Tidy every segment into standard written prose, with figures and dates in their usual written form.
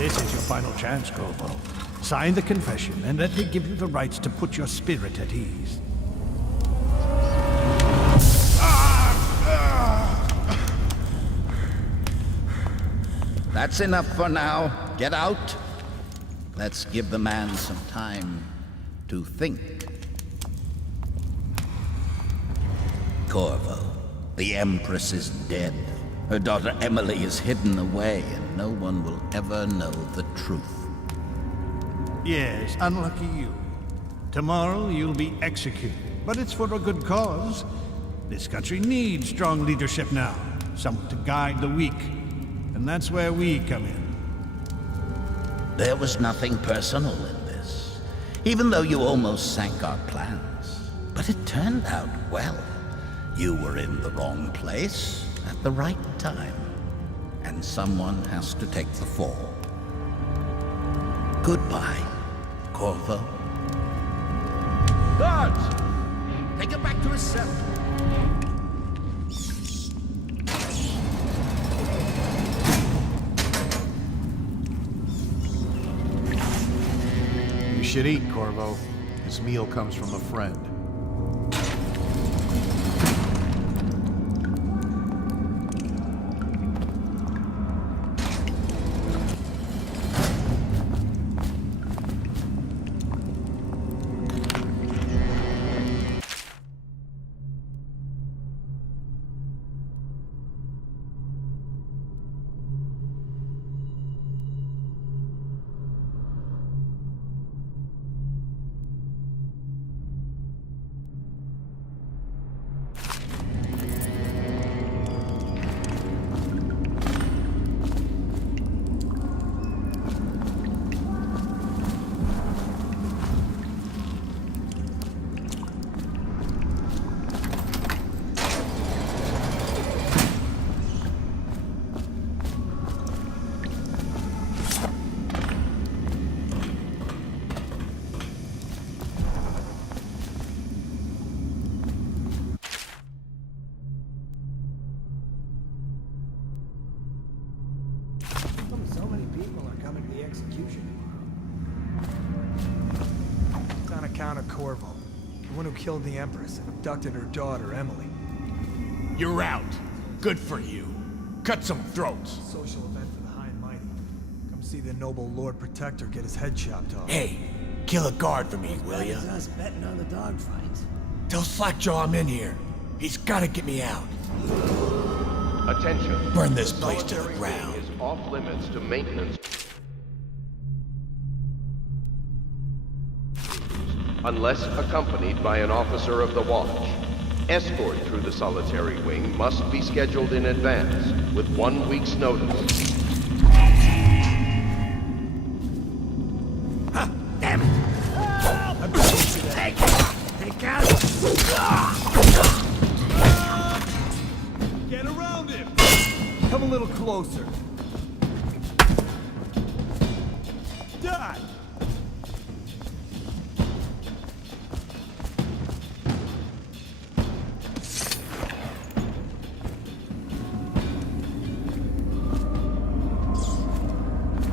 This is your final chance, Corvo. Sign the confession, and let me give you the rights to put your spirit at ease. That's enough for now. Get out. Let's give the man some time to think. Corvo, the Empress is dead. Her daughter Emily is hidden away, and no one will ever know the truth. Yes, unlucky you. Tomorrow you'll be executed, but it's for a good cause. This country needs strong leadership now, someone to guide the weak. And that's where we come in. There was nothing personal in this, even though you almost sank our plans. But it turned out well. You were in the wrong place at the right time, and someone has to take the fall. Goodbye, Corvo. Guards! Take him back to his cell. You should eat, Corvo. This meal comes from a friend. So many people are coming to the execution tomorrow. It's on account of Corvo, the one who killed the Empress and abducted her daughter, Emily. You're out. Good for you. Cut some throats. Social event for the high and mighty. Come see the noble Lord Protector get his head chopped off. Hey, kill a guard for me, will ya? It's us betting on the dogfight. Tell Slackjaw I'm in here. He's gotta get me out. Attention. Burn this place to the Solitary ground. wing is off limits to maintenance unless accompanied by an officer of the watch. Escort through the solitary wing must be scheduled in advance with 1 week's notice. Huh, damn it. Take out! Get around him! Come a little closer. Die!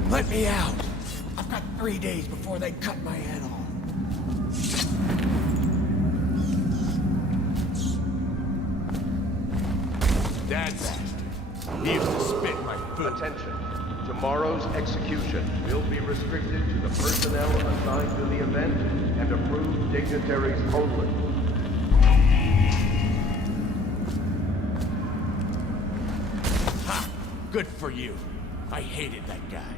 Let me out. I've got 3 days before they cut my head off. That bastard. He used to spit in my food. Attention. Tomorrow's execution will be restricted to the personnel assigned to the event and approved dignitaries only. Ha! Good for you. I hated that guy.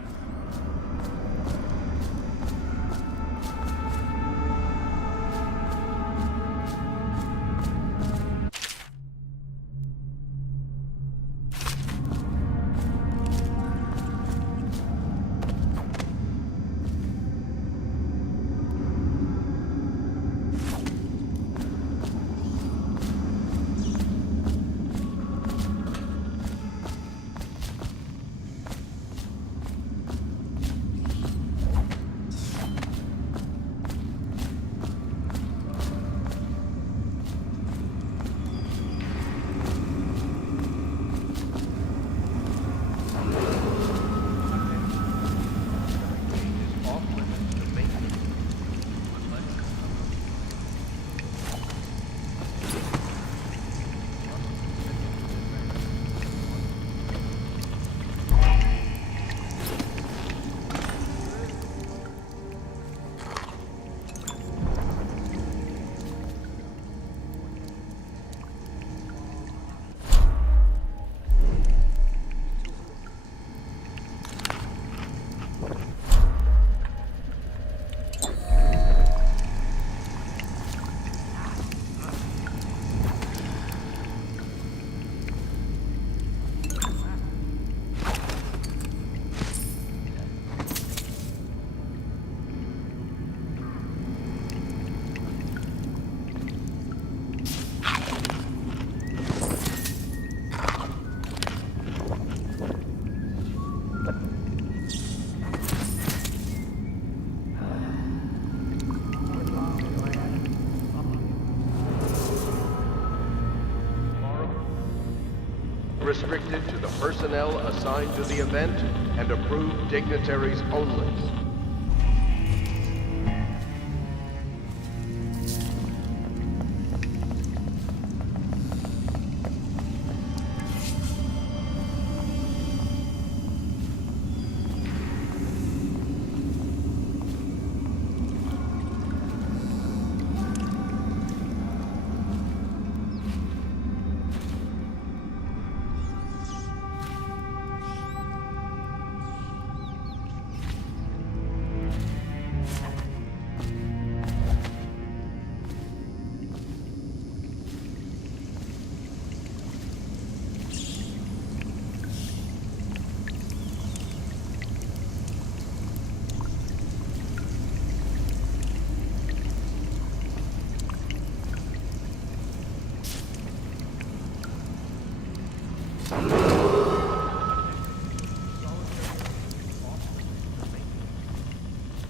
restricted to the personnel assigned to the event and approved dignitaries only.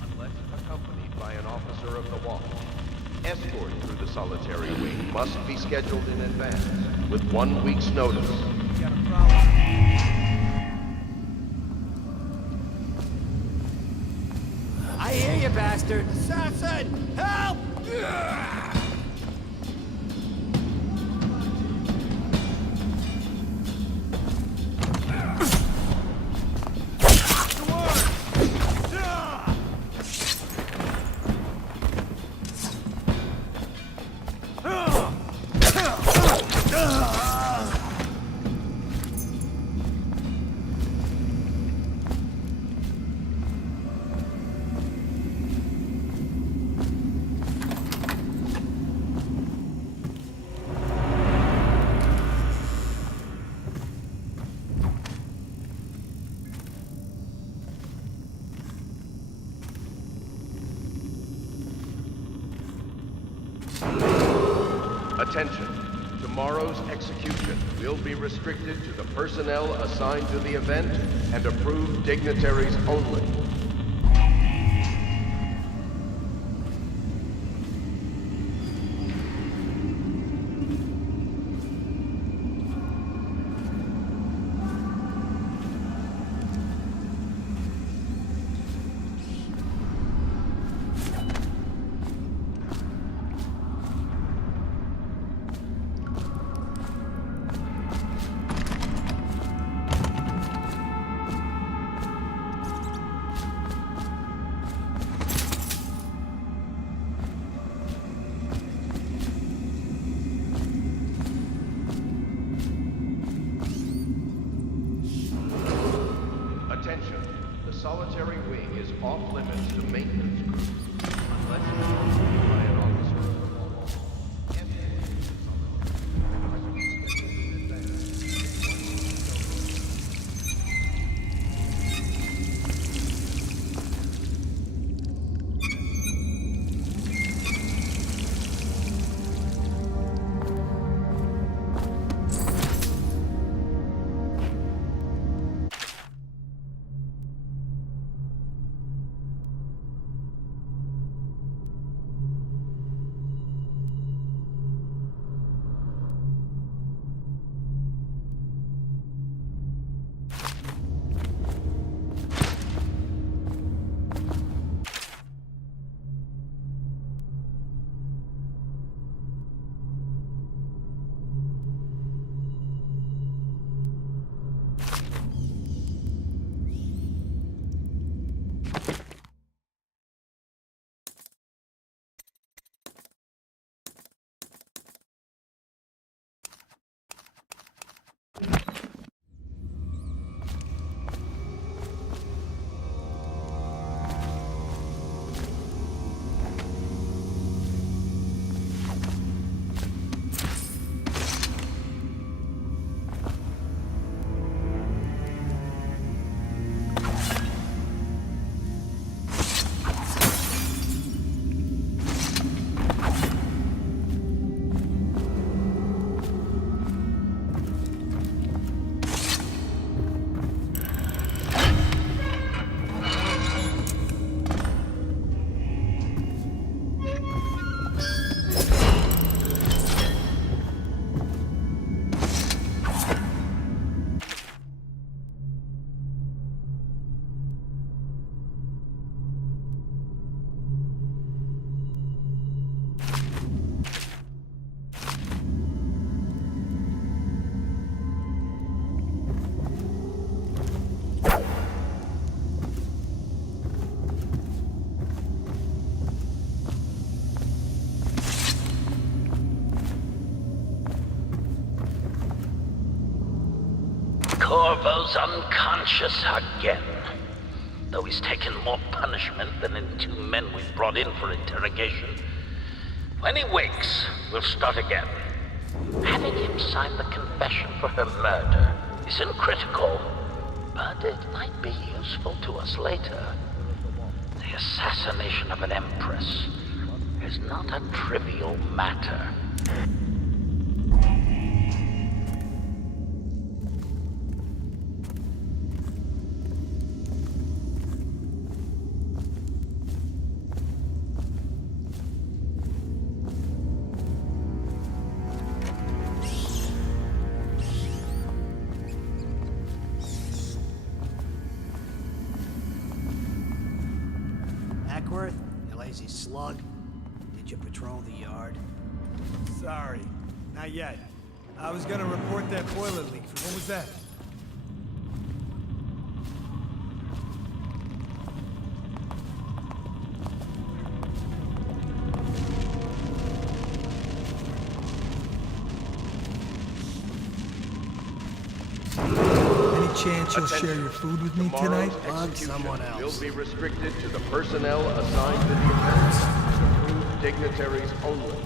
Unless accompanied by an officer of the watch, escort through the solitary wing must be scheduled in advance with 1 week's notice. Got a problem? I hear you, bastard. Assassin! Help! Attention. Tomorrow's execution will be restricted to the personnel assigned to the event and approved dignitaries only. Attention. The solitary wing is off limits to maintenance crews unless accompanied by an officer of the law. Escort through the solitary wing must be scheduled in advance. Corvo's unconscious again. Though he's taken more punishment than the 2 men we've brought in for interrogation. When he wakes, we'll start again. Having him sign the confession for her murder isn't critical, but it might be useful to us later. The assassination of an empress is not a trivial matter. Ackworth, you lazy slug. Did you patrol the yard? Sorry, not yet. I was gonna report that boiler leak. What was that? Any chance you'll share your food with me tonight? Bug someone else. Will be restricted to the personnel assigned to the event and approved dignitaries only.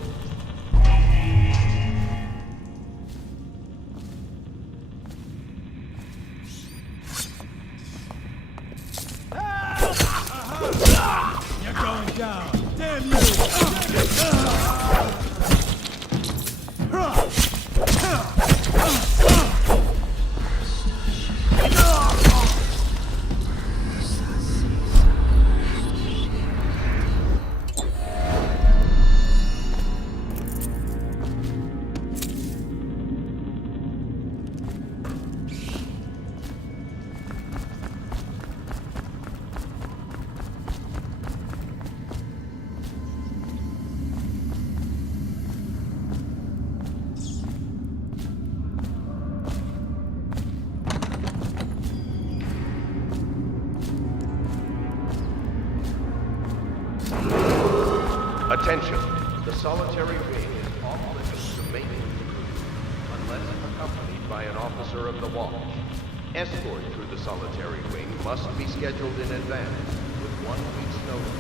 You're going down. Damn you! Attention. The solitary wing is off limits to maintenance unless accompanied by an officer of the watch. Escort through the solitary wing must be scheduled in advance with 1 week's notice.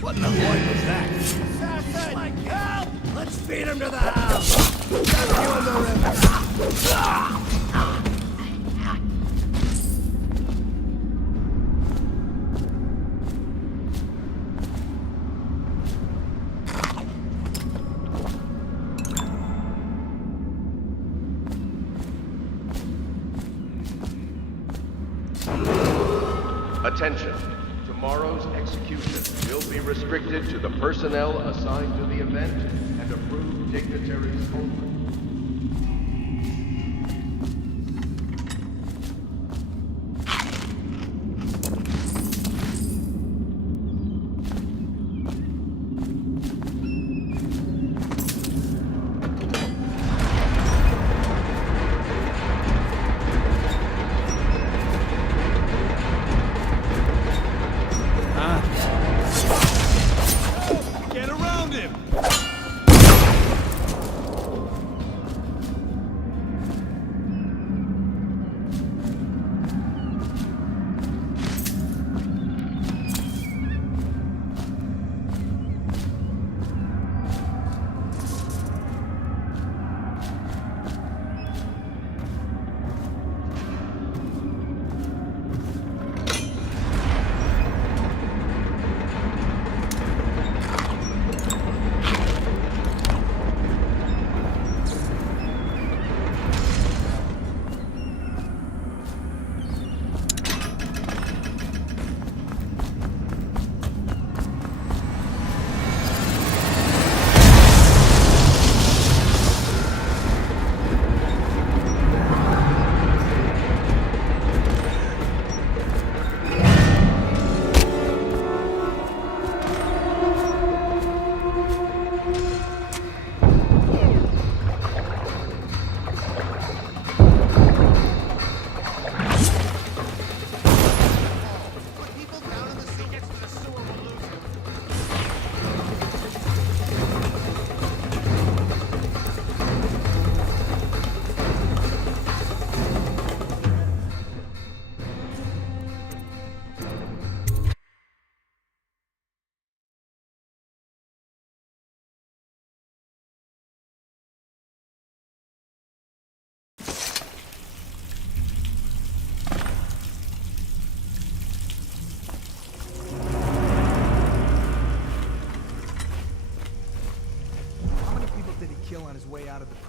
What in the void was that? Assassin! Like hell! Let's feed him to the house! Dump you in the river! Attention. Tomorrow's execution will be restricted to the personnel assigned to the event and approved dignitaries only. Get around him!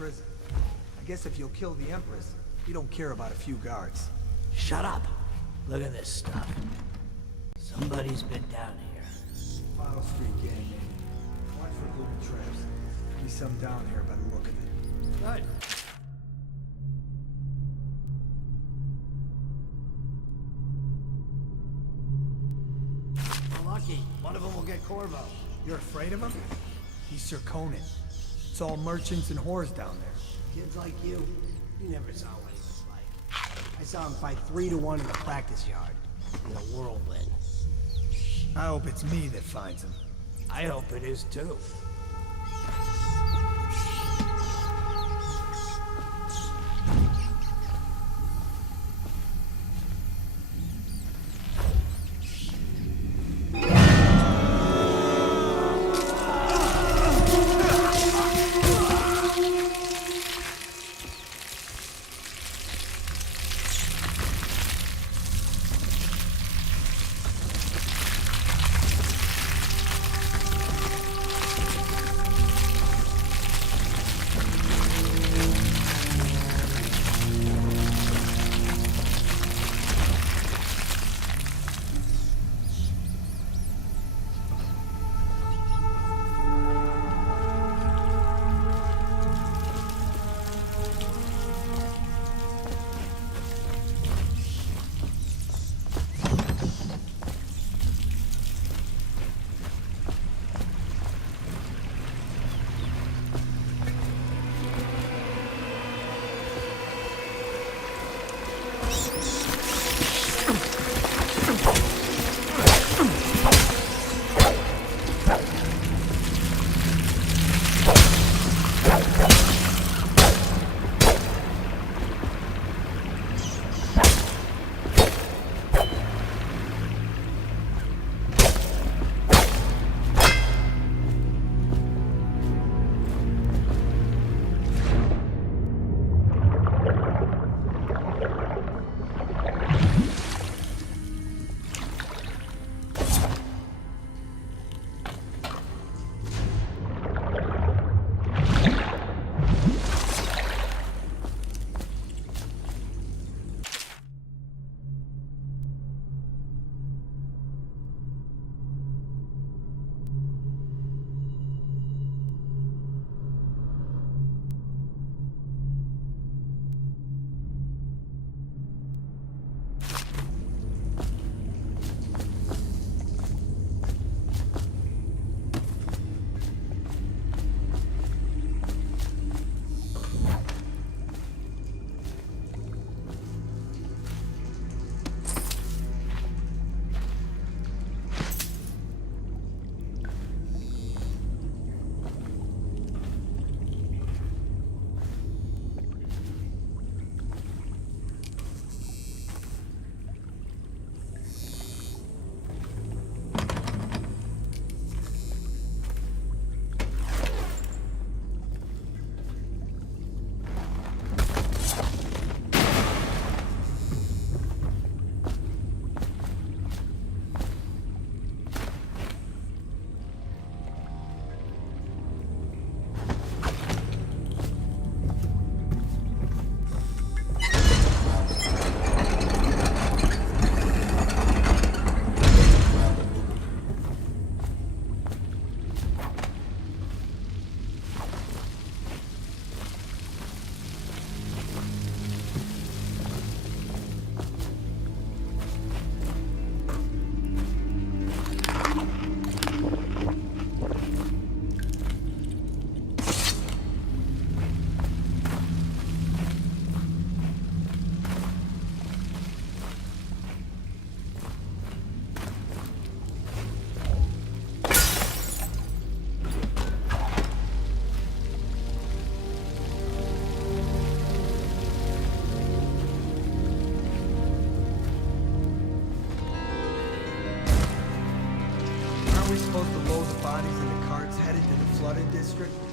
prison. I guess if you'll kill the Empress, you don't care about a few guards. Shut up. Look at this stuff. Somebody's been down here. Bottle Street gang name. Watch for human traps. Be some down here by the look of it. Good. Lucky. One of them will get Corvo. You're afraid of him? He's Sir Conan. It's all merchants and whores down there. Kids like you never saw what he was like. I saw him fight 3-1 in the practice yard. In a whirlwind. I hope it's me that finds him. I hope it is too.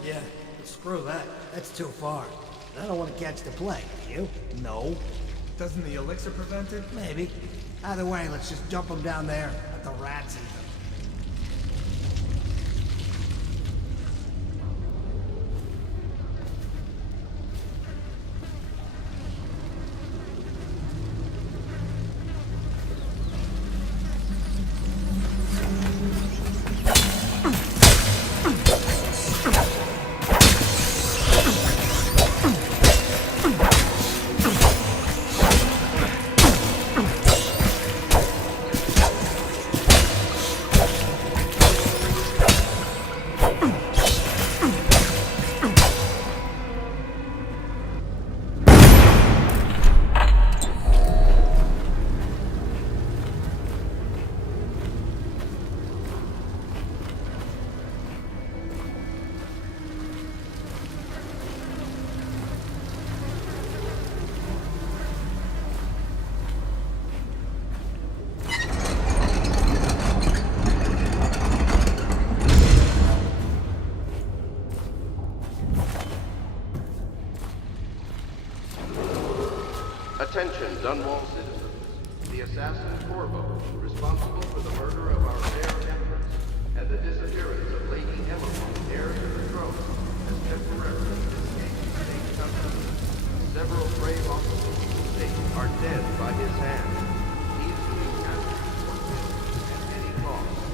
Yeah, but screw that. That's too far. I don't want to catch the plague, do you? No. Doesn't the elixir prevent it? Maybe. Either way, let's just dump them down there. Let the rats eat them. Attention, Dunwall citizens. The assassin Corvo, responsible for the murder of our fair empress and the disappearance of Lady Emily, heir to the throne, has temporarily escaped state custody. Several brave officers of the state are dead by his hand. He is to be captured or killed at any cost.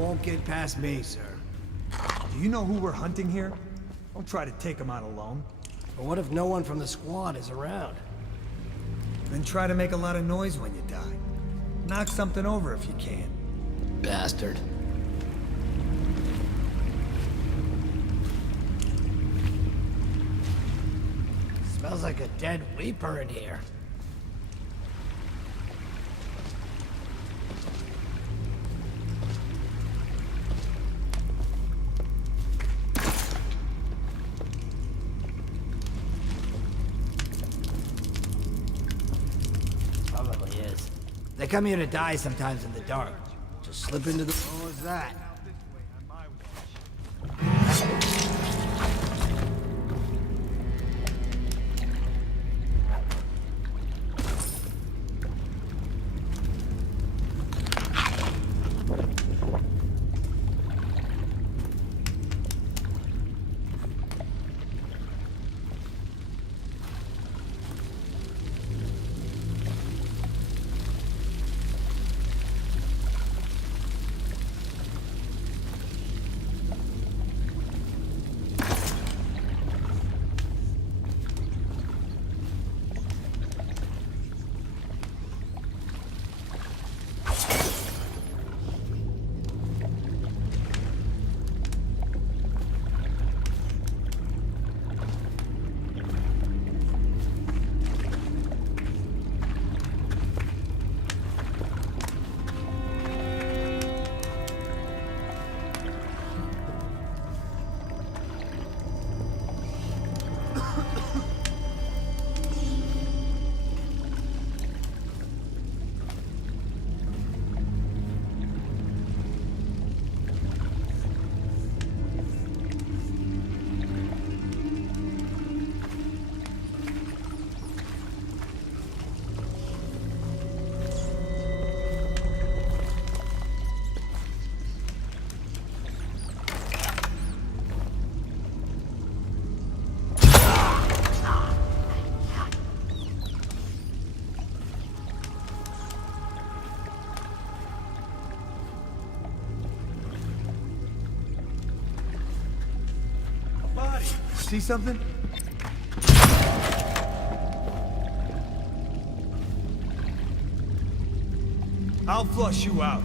won't get past me, sir. Do you know who we're hunting here? Don't try to take him out alone. But what if no one from the squad is around? Then try to make a lot of noise when you die. Knock something over if you can. Bastard. Smells like a dead weeper in here. Probably is. They come here to die sometimes in the dark. Just slip into the... What was that? See something? I'll flush you out.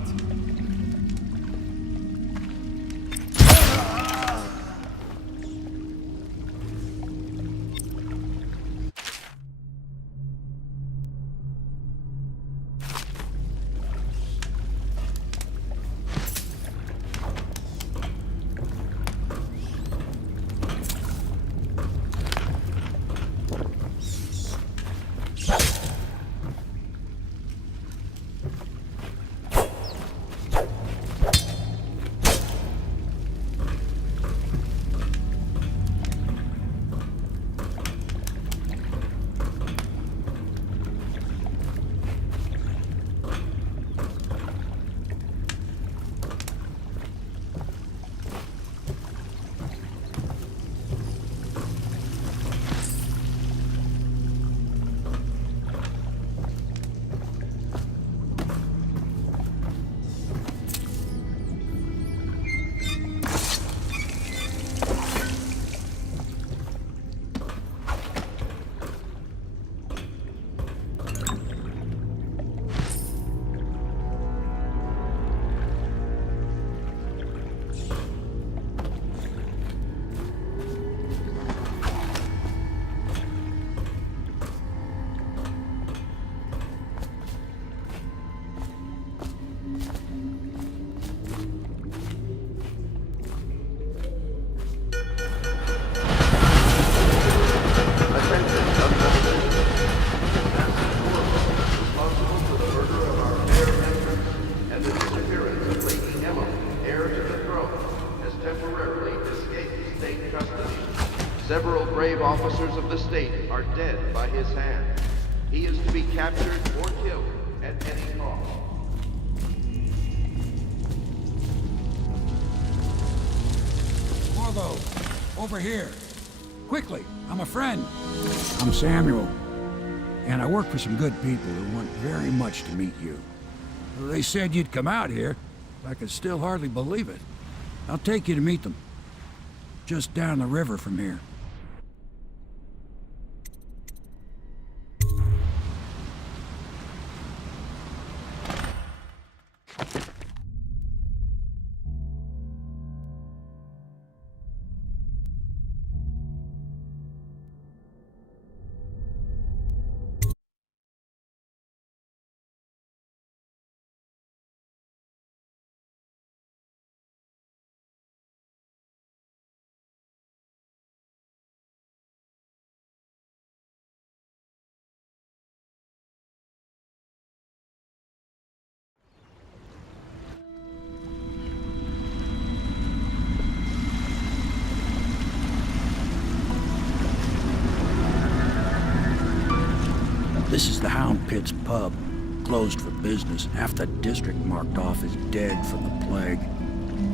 Several brave officers of the state are dead by his hand. He is to be captured or killed at any cost. Marvo, over here. Quickly, I'm a friend. I'm Samuel, and I work for some good people who want very much to meet you. They said you'd come out here. I can still hardly believe it. I'll take you to meet them. Just down the river from here. This is the Hound Pit's pub. Closed for business. Half the district marked off as dead from the plague.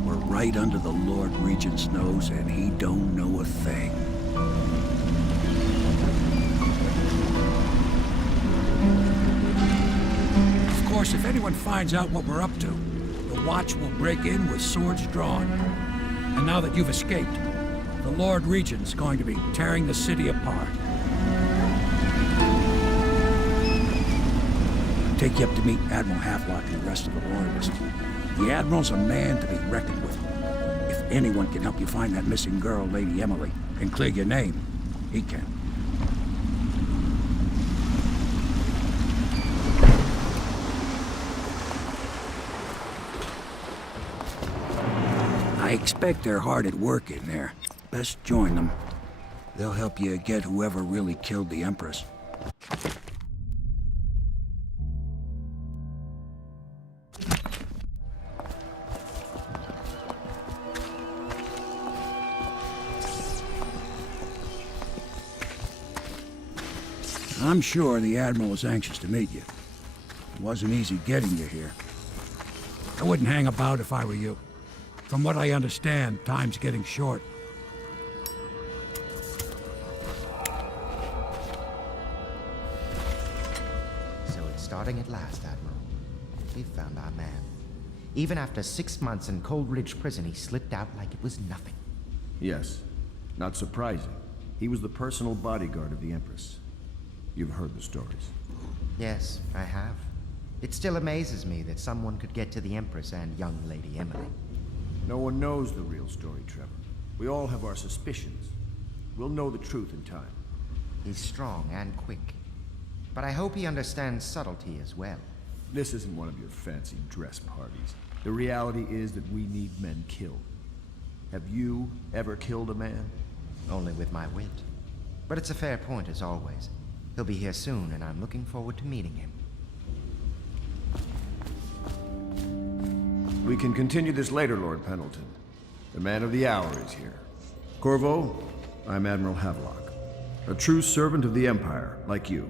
We're right under the Lord Regent's nose, and he don't know a thing. Of course, if anyone finds out what we're up to, the Watch will break in with swords drawn. And now that you've escaped, the Lord Regent's going to be tearing the city apart. Take you up to meet Admiral Havelock and the rest of the Royalists. The Admiral's a man to be reckoned with. If anyone can help you find that missing girl, Lady Emily, and clear your name, he can. I expect they're hard at work in there. Best join them. They'll help you get whoever really killed the Empress. I'm sure the Admiral was anxious to meet you. It wasn't easy getting you here. I wouldn't hang about if I were you. From what I understand, time's getting short. So it's starting at last, Admiral. We've found our man. Even after 6 months in Cold Ridge Prison, he slipped out like it was nothing. Yes. Not surprising. He was the personal bodyguard of the Empress. You've heard the stories. Yes, I have. It still amazes me that someone could get to the Empress and young Lady Emily. No one knows the real story, Trevor. We all have our suspicions. We'll know the truth in time. He's strong and quick. But I hope he understands subtlety as well. This isn't one of your fancy dress parties. The reality is that we need men killed. Have you ever killed a man? Only with my wit. But it's a fair point, as always. He'll be here soon, and I'm looking forward to meeting him. We can continue this later, Lord Pendleton. The man of the hour is here. Corvo, I'm Admiral Havelock. A true servant of the Empire, like you.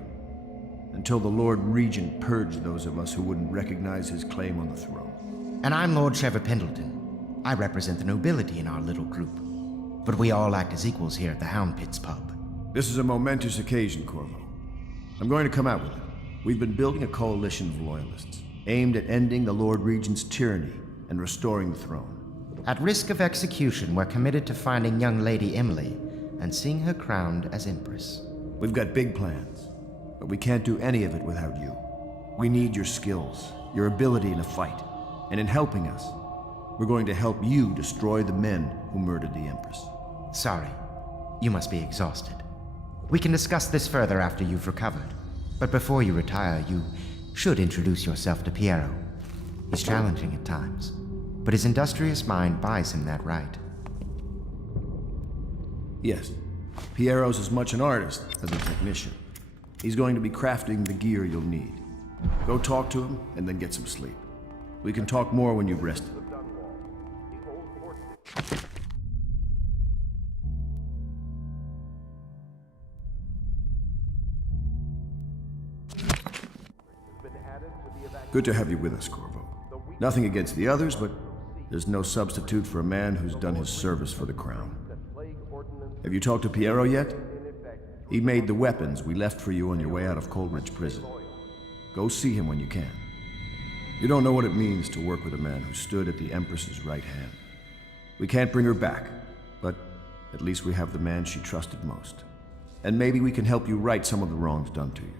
Until the Lord Regent purged those of us who wouldn't recognize his claim on the throne. And I'm Lord Trevor Pendleton. I represent the nobility in our little group. But we all act as equals here at the Hound Pit's pub. This is a momentous occasion, Corvo. I'm going to come out with it. We've been building a coalition of loyalists, aimed at ending the Lord Regent's tyranny and restoring the throne. At risk of execution, we're committed to finding young Lady Emily and seeing her crowned as Empress. We've got big plans, but we can't do any of it without you. We need your skills, your ability in a fight, and in helping us, we're going to help you destroy the men who murdered the Empress. Sorry, you must be exhausted. We can discuss this further after you've recovered. But before you retire, you should introduce yourself to Piero. He's challenging at times, but his industrious mind buys him that right. Yes, Piero's as much an artist as a technician. He's going to be crafting the gear you'll need. Go talk to him, and then get some sleep. We can talk more when you've rested. Good to have you with us, Corvo. Nothing against the others, but there's no substitute for a man who's done his service for the crown. Have you talked to Piero yet? He made the weapons we left for you on your way out of Coleridge Prison. Go see him when you can. You don't know what it means to work with a man who stood at the Empress's right hand. We can't bring her back, but at least we have the man she trusted most. And maybe we can help you right some of the wrongs done to you.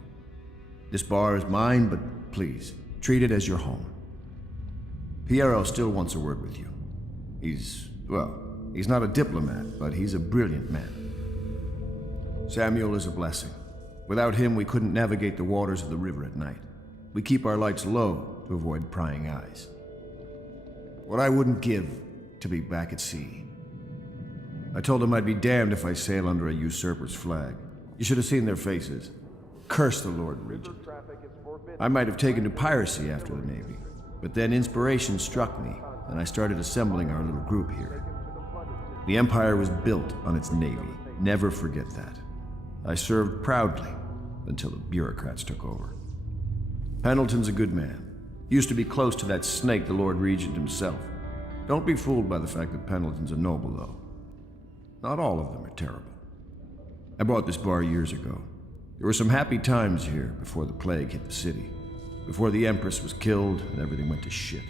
This bar is mine, but please, treat it as your home. Piero still wants a word with you. He's not a diplomat, but he's a brilliant man. Samuel is a blessing. Without him, we couldn't navigate the waters of the river at night. We keep our lights low to avoid prying eyes. What I wouldn't give to be back at sea. I told them I'd be damned if I sail under a usurper's flag. You should have seen their faces. Curse the Lord Regent. I might have taken to piracy after the Navy, but then inspiration struck me, and I started assembling our little group here. The Empire was built on its Navy. Never forget that. I served proudly until the bureaucrats took over. Pendleton's a good man. Used to be close to that snake, the Lord Regent himself. Don't be fooled by the fact that Pendleton's a noble, though. Not all of them are terrible. I bought this bar years ago. There were some happy times here before the plague hit the city. Before the Empress was killed and everything went to shit.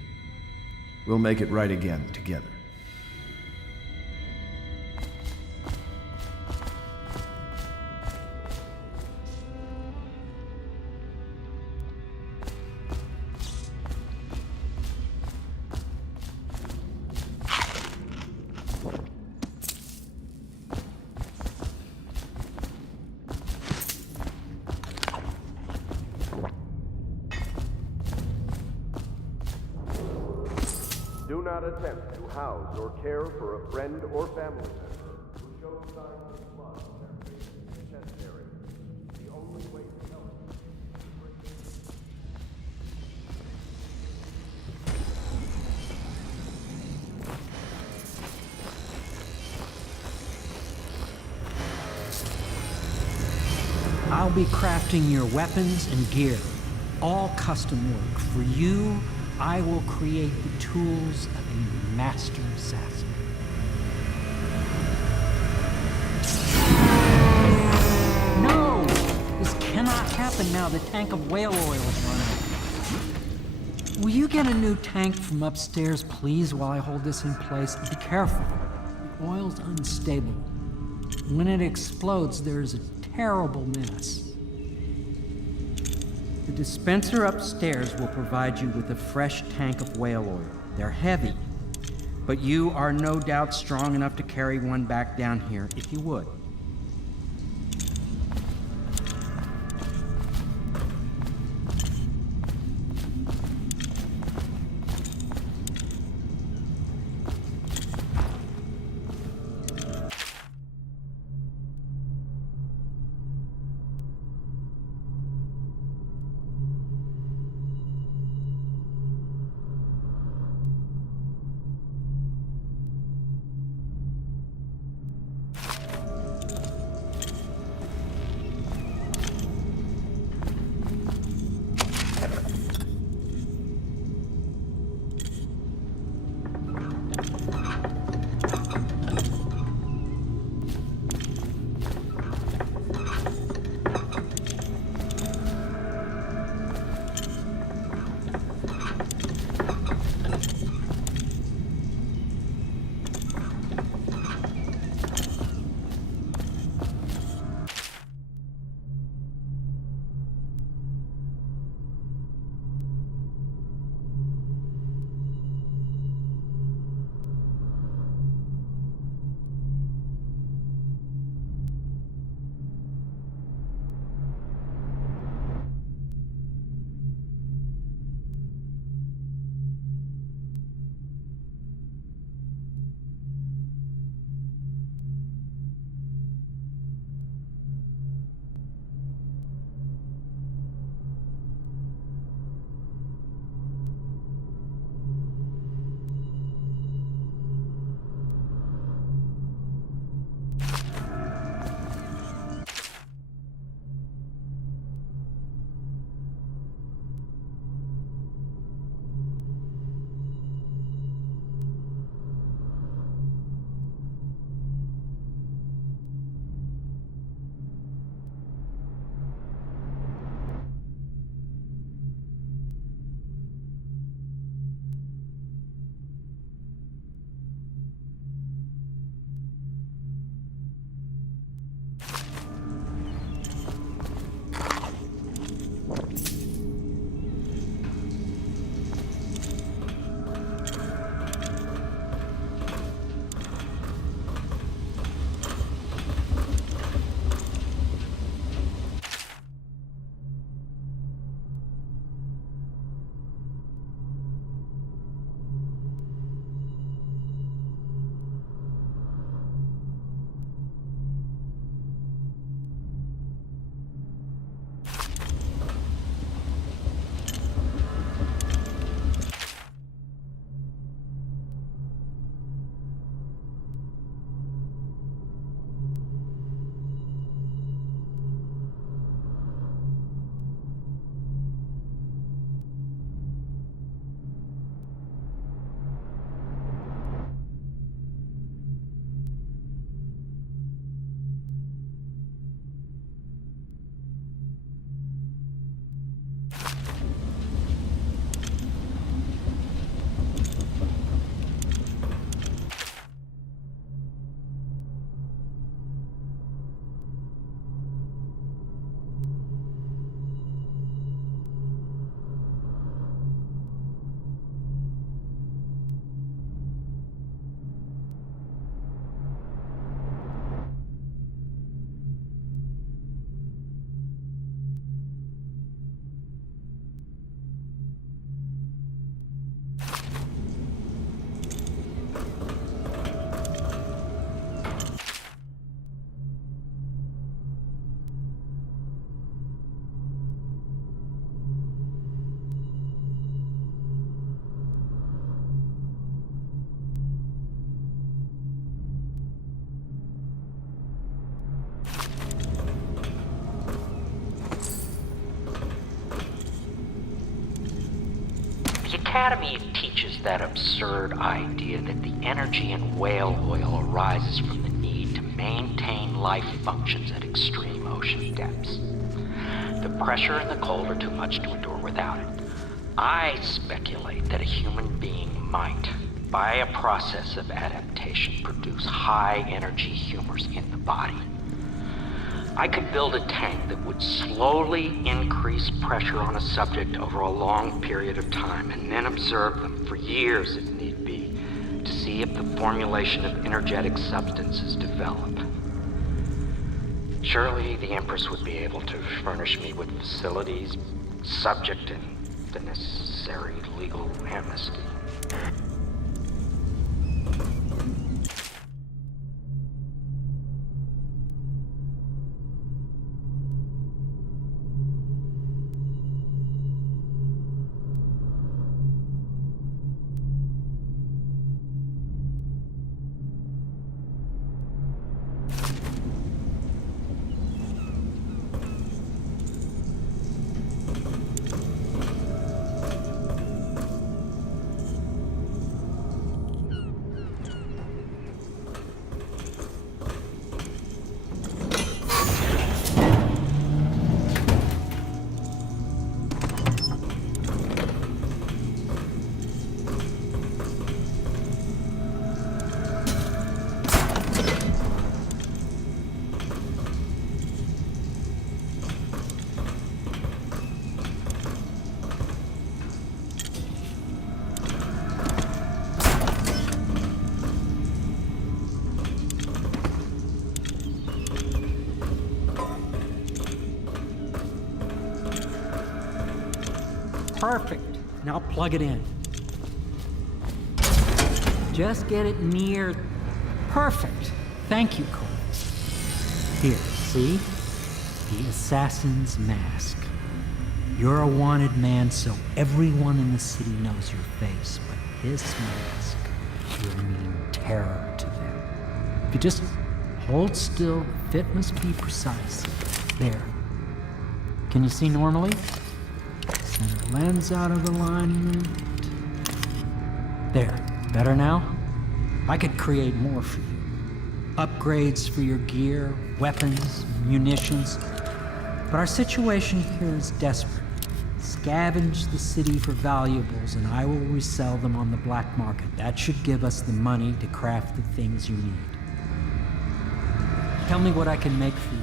We'll make it right again, together. Do not attempt to house or care for a friend or family member who shows signs of blood on their face and chest area. The only way to help them is to bring them. I'll be crafting your weapons and gear, all custom work. For you, I will create the tools of a master assassin. No! This cannot happen now. The tank of whale oil is run out. Will you get a new tank from upstairs, please, while I hold this in place? Be careful. The oil's unstable. When it explodes, there's a terrible mess. The dispenser upstairs will provide you with a fresh tank of whale oil. They're heavy, but you are no doubt strong enough to carry one back down here if you would. Academy teaches that absurd idea that the energy in whale oil arises from the need to maintain life functions at extreme ocean depths. The pressure and the cold are too much to endure without it. I speculate that a human being might, by a process of adaptation, produce high-energy humors in the body. I could build a tank that would slowly increase pressure on a subject over a long period of time and then observe them for years if need be to see if the formulation of energetic substances develop. Surely the Empress would be able to furnish me with facilities subject and the necessary legal amnesty. Perfect. Now plug it in. Just get it near... Perfect. Thank you, Cole. Here, see? The assassin's mask. You're a wanted man, so everyone in the city knows your face, but this mask will mean terror to them. If you just hold still, the fit must be precise. There. Can you see normally? Center lens out of alignment. There. Better now? I could create more for you. Upgrades for your gear, weapons, munitions. But our situation here is desperate. Scavenge the city for valuables and I will resell them on the black market. That should give us the money to craft the things you need. Tell me what I can make for you.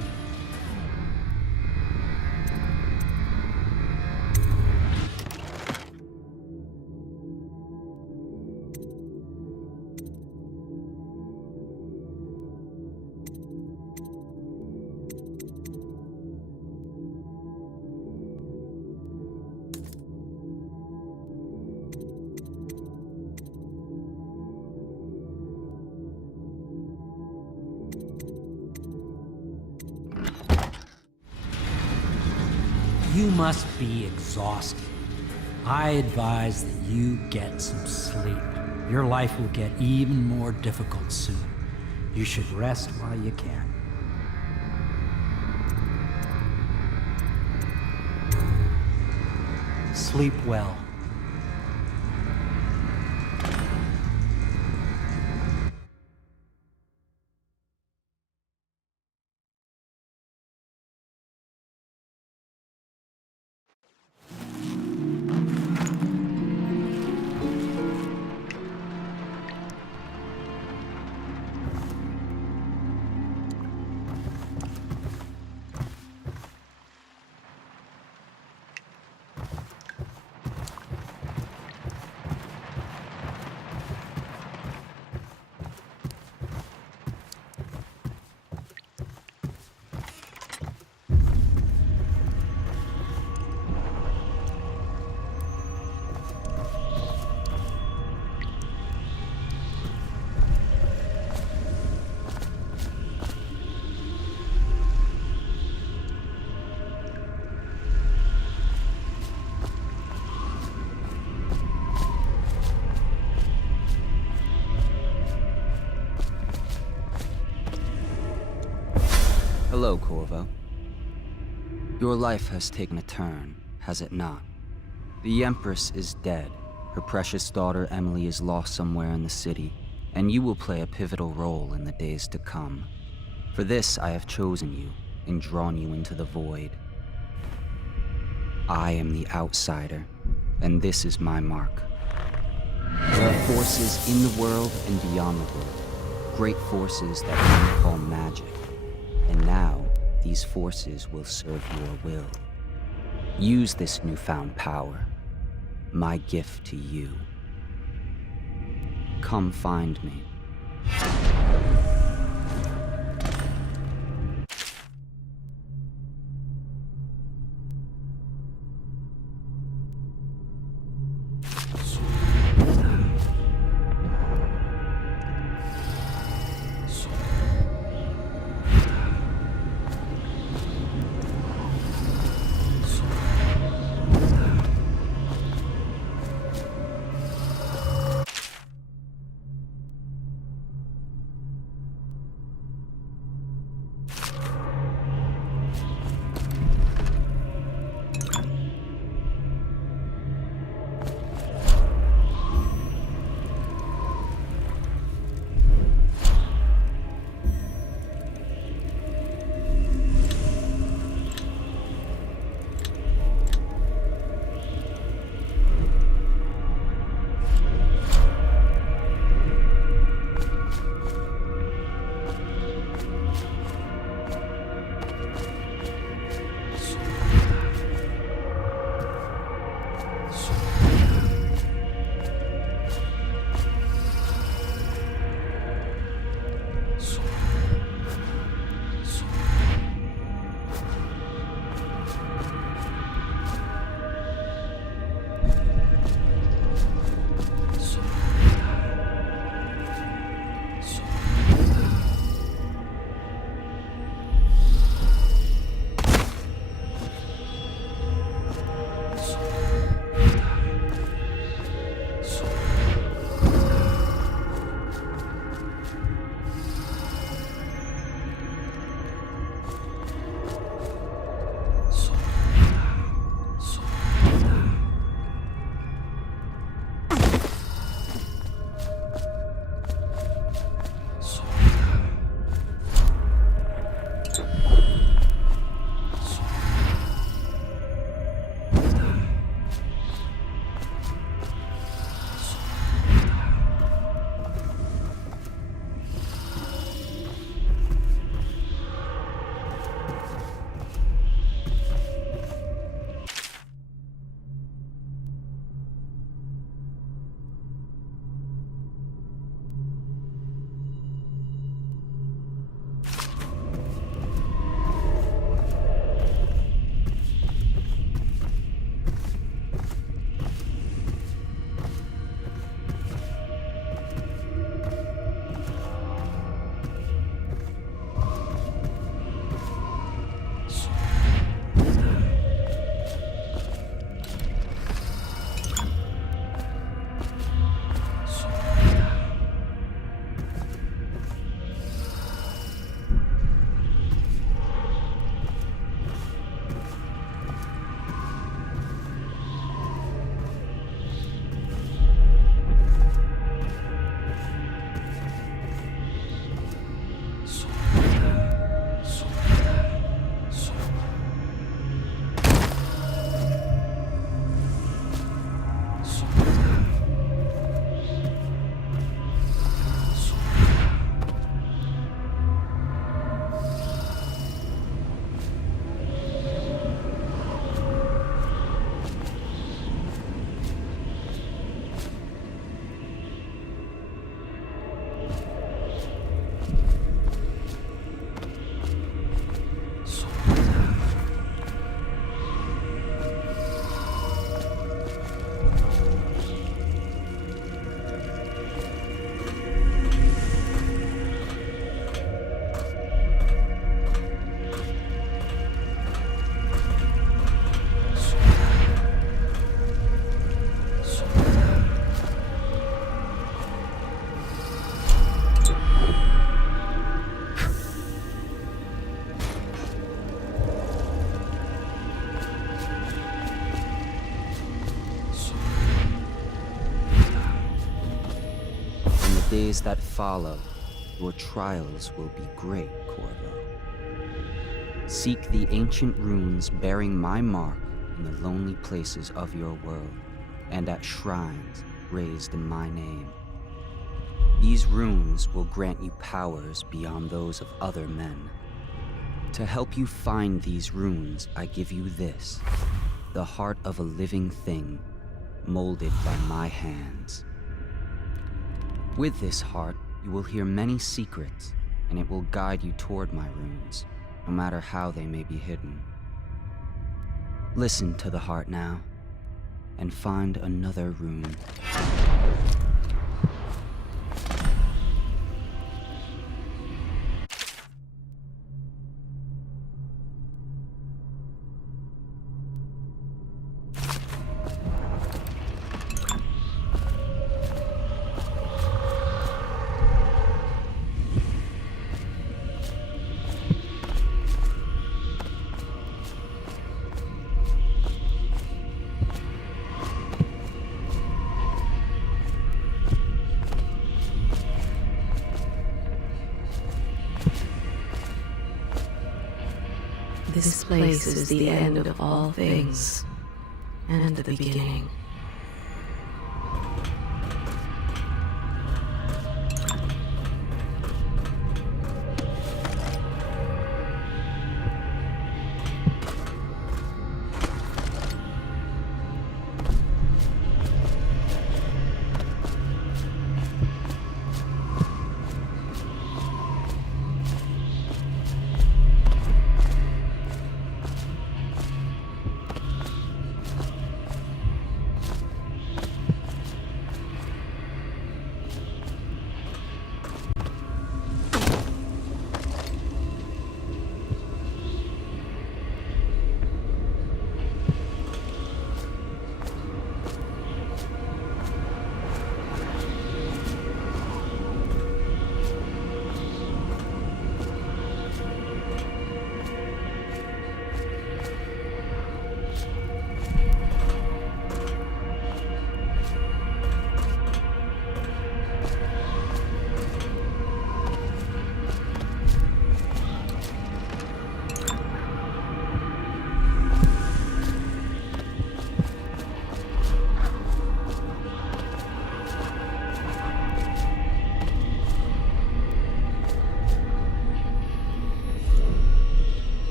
You must be exhausted. I advise that you get some sleep. Your life will get even more difficult soon. You should rest while you can. Sleep well. Hello, Corvo. Your life has taken a turn, has it not? The Empress is dead. Her precious daughter Emily is lost somewhere in the city, and you will play a pivotal role in the days to come. For this I have chosen you and drawn you into the void. I am the outsider, and this is my mark. There are forces in the world and beyond the world, great forces that men call magic. And now, these forces will serve your will. Use this newfound power, my gift to you. Come find me. days that follow, your trials will be great, Corvo. Seek the ancient runes bearing my mark in the lonely places of your world, and at shrines raised in my name. These runes will grant you powers beyond those of other men. To help you find these runes, I give you this, the heart of a living thing, molded by my hands. With this heart, you will hear many secrets, and it will guide you toward my runes, no matter how they may be hidden. Listen to the heart now, and find another rune. This place is the end of all things, and the beginning.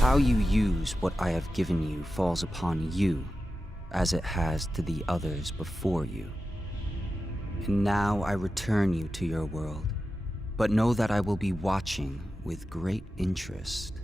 How you use what I have given you falls upon you, as it has to the others before you. And now I return you to your world, but know that I will be watching with great interest.